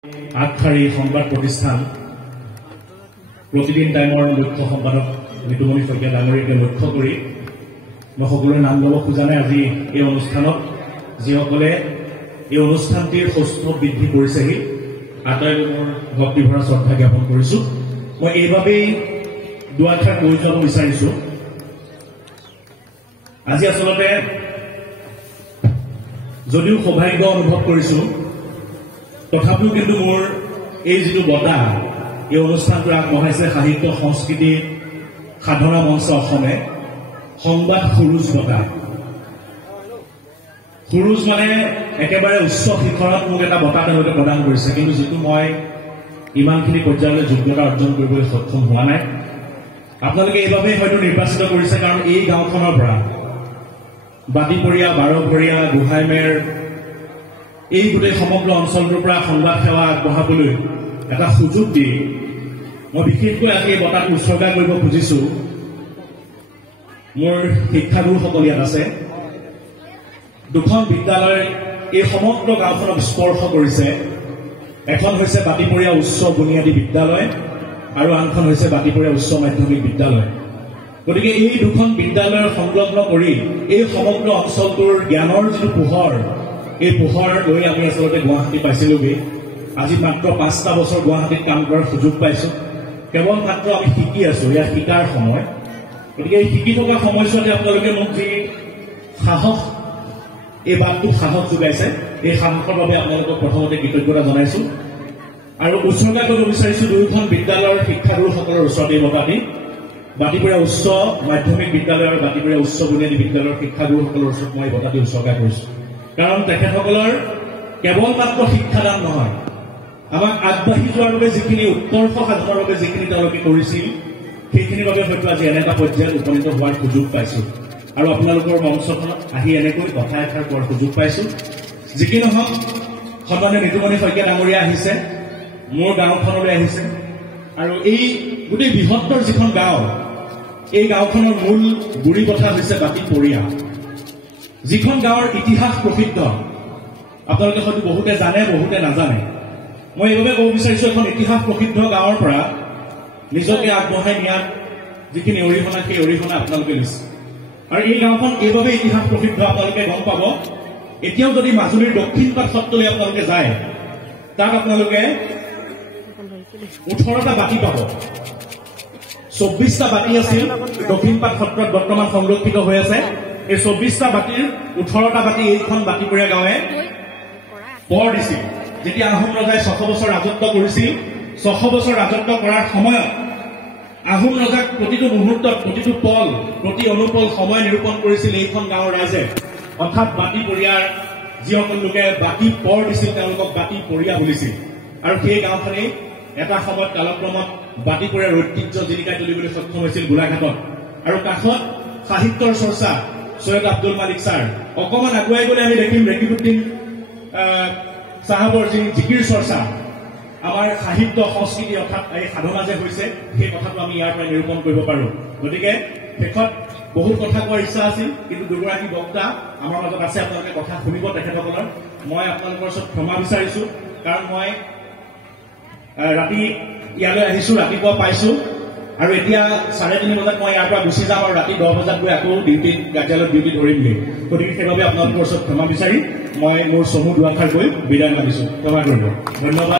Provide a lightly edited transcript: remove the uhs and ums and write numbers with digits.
আগশাৰী সংবাদ প্ৰতিষ্ঠান প্ৰতিদিন টাইমৰ মুখ্য সম্পাদক নিতুমণি শইকীয়া ডাঙৰীয়াকে লক্ষ্য কৰি মই সকলোৰে নাম ল'ব খোজা নাই। আজি এই অনুষ্ঠানত যিসকলে এই অনুষ্ঠানটিৰ সৌষ্ঠৱ বৃদ্ধি কৰিছেহি আটাইবোৰ মোৰ ভক্তিভৰা শ্ৰদ্ধা জ্ঞাপন কৰিছোঁ। মই এইবাবেই দুআষাৰ কৈ যাব বিচাৰিছোঁ। আজি আচলতে যদিও সৌভাগ্য অনুভৱ কৰিছোঁ, তথাপিও কিন্তু মোৰ এই যিটো বঁটা, এই অনুষ্ঠানটো আগবঢ়াইছে সাহিত্য সংস্কৃতি সাধনা মঞ্চ অসমে সংবাদ সুৰুজ বঁটা। সুৰুজ মানে একেবাৰে উচ্চ শিখৰত মোক এটা বঁটা তেওঁলোকে প্ৰদান কৰিছে, কিন্তু যিটো মই ইমানখিনি পৰ্যায়লৈ যোগ্যতা অৰ্জন কৰিবলৈ সক্ষম হোৱা নাই। আপোনালোকে এইবাবেই হয়তো নিৰ্বাচিত কৰিছে, কাৰণ এই গাঁওখনৰ পৰা বাতিপৰীয়া, বাৰঘৰীয়া, গোহাঁইমেৰ এই গোটেই সমগ্ৰ অঞ্চলটোৰ পৰা সংবাদ সেৱা আগবঢ়াবলৈ এটা সুযোগ দি মই বিশেষকৈ আজি এই বঁটাটো উৎসৰ্গা কৰিব খুজিছোঁ। মোৰ শিক্ষাগুৰুসকল ইয়াত আছে। দুখন বিদ্যালয় এই সমগ্ৰ গাঁওখনক স্পৰ্শ কৰিছে। এখন হৈছে বাতিপৰীয়া উচ্চ বুনিয়াদী বিদ্যালয় আৰু আনখন হৈছে বাতিপৰীয়া উচ্চ মাধ্যমিক বিদ্যালয়। গতিকে এই দুখন বিদ্যালয়ৰ সংলগ্ন কৰি এই সমগ্ৰ অঞ্চলটোৰ জ্ঞানৰ যিটো পোহৰ, এই পোহৰ লৈ আমি আচলতে গুৱাহাটী পাইছিলোগৈ। আজি মাত্ৰ 5টা বছৰ গুৱাহাটীত কাম কৰাৰ সুযোগ পাইছোঁ। কেৱল মাত্ৰ আমি শিকি আছোঁ, ইয়াত শিকাৰ সময়। গতিকে এই শিকি থকা সময়ছোৱাতে আপোনালোকে মোক যি সাহস, এই বাটটোত সাহস যোগাইছে, এই সাহসৰ বাবে আপোনালোকক প্ৰথমতে কৃতজ্ঞতা জনাইছোঁ আৰু উৎসৰ্গা কৰিব বিচাৰিছোঁ দুয়োখন বিদ্যালয়ৰ শিক্ষাগুৰুসকলৰ ওচৰত এই বঁটাটি। বাতিপৰীয়া উচ্চ মাধ্যমিক বিদ্যালয় আৰু বাতিপৰীয়া উচ্চ বুনিয়াদী বিদ্যালয়ৰ শিক্ষাগুৰুসকলৰ ওচৰত মই এই বঁটাটি উৎসৰ্গা কৰিছোঁ। কাৰণ তেখেতসকলৰ কেৱল মাত্ৰ শিক্ষাদান নহয়, আমাক আগবাঢ়ি যোৱাৰ বাবে যিখিনি উৎকৰ্ষ সাধনৰ বাবে যিখিনি তেওঁলোকে কৰিছিল, সেইখিনিৰ বাবে হয়তো আজি এনে এটা পৰ্যায়ত উপনীত হোৱাৰ সুযোগ পাইছোঁ আৰু আপোনালোকৰ মঞ্চখনত আহি এনেকৈ কথা এষাৰ কোৱাৰ সুযোগ পাইছোঁ। যি কি নহওক, সন্মানীয় নিতুমণি শইকীয়া ডাঙৰীয়া আহিছে, মোৰ গাঁওখনলৈ আহিছে আৰু এই গোটেই বৃহত্তৰ যিখন গাঁও, এই গাঁওখনৰ মূল গুৰি কথা হৈছে বাতিপৰীয়া, যিখন গাঁৱৰ ইতিহাস প্ৰসিদ্ধ। আপোনালোকে হয়তো বহুতে জানে, বহুতে নাজানে। মই এইবাবে ক'ব বিচাৰিছোঁ, এখন ইতিহাস প্ৰসিদ্ধ গাঁৱৰ পৰা নিজকে আগবঢ়াই নিয়াত যিখিনি অৰিহণা, সেই অৰিহণা আপোনালোকে দিছে। আৰু এই গাঁওখন এইবাবে ইতিহাস প্ৰসিদ্ধ, আপোনালোকে গম পাব। এতিয়াও যদি মাজুলীৰ দক্ষিণপাট সত্ৰলৈ আপোনালোকে যায়, তাত আপোনালোকে 18টা বাতি পাব। 24টা বাতি আছিল দক্ষিণপাট সত্ৰত বৰ্তমান সংৰক্ষিত হৈ আছে। এই 24টা বাতিৰ 18টা বাতি এইখন বাতিপৰীয়া গাঁৱে পৰ দিছিল। যেতিয়া আহোম ৰজাই 600 বছৰ ৰাজত্ব কৰিছিল, 600 বছৰ ৰাজত্ব কৰাৰ সময়ত আহোম ৰজাক প্ৰতিটো মুহূৰ্তত, প্ৰতিটো পল, প্ৰতি অনুপল সময় নিৰূপণ কৰিছিল এইখন গাঁৱৰ ৰাইজে। অৰ্থাৎ বাতিপৰীয়াৰ যিসকল লোকে বাতি পৰ দিছিল, তেওঁলোকক বাতিপৰীয়া বুলিছিল। আৰু সেই গাঁওখনেই এটা সময়ত কালক্ৰমত বাতিপৰীয়াৰ ঐতিহ্য জিলিকাই তুলিবলৈ সক্ষম হৈছিল গোলাঘাটত। আৰু কাষত সাহিত্যৰ চৰ্চা, সৈয়দ আব্দুল মালিক ছাৰ। অকণমান আগুৱাই গ'লে আমি দেখিম ৰেকিবুদ্দিন চাহাবৰ যি জিকিৰ চৰ্চা। আমাৰ সাহিত্য সংস্কৃতি অৰ্থাৎ এই সাধনা যে হৈছে, সেই কথাটো আমি ইয়াৰ পৰা নিৰূপণ কৰিব পাৰোঁ। গতিকে শেষত বহুত কথা কোৱাৰ ইচ্ছা আছিল, কিন্তু দুগৰাকী বক্তা আমাৰ মাজত আছে, আপোনালোকে কথা শুনিব তেখেতসকলৰ। মই আপোনালোকৰ ওচৰত ক্ষমা বিচাৰিছোঁ, কাৰণ মই ৰাতি ইয়ালৈ আহিছোঁ, ৰাতিপুৱা পাইছোঁ আৰু এতিয়া 3:30 বজাত মই ইয়াৰ পৰা গুচি যাম আৰু ৰাতি 10 বজাত গৈ আকৌ কাৰ্যালয়ত ডিউটি ধৰিমগৈ। গতিকে সেইবাবে আপোনালোকৰ ওচৰত ক্ষমা বিচাৰি মই মোৰ চমু দুআষাৰ কৈ বিদায় মাতিছোঁ। ক্ষমা কৰিব। ধন্যবাদ।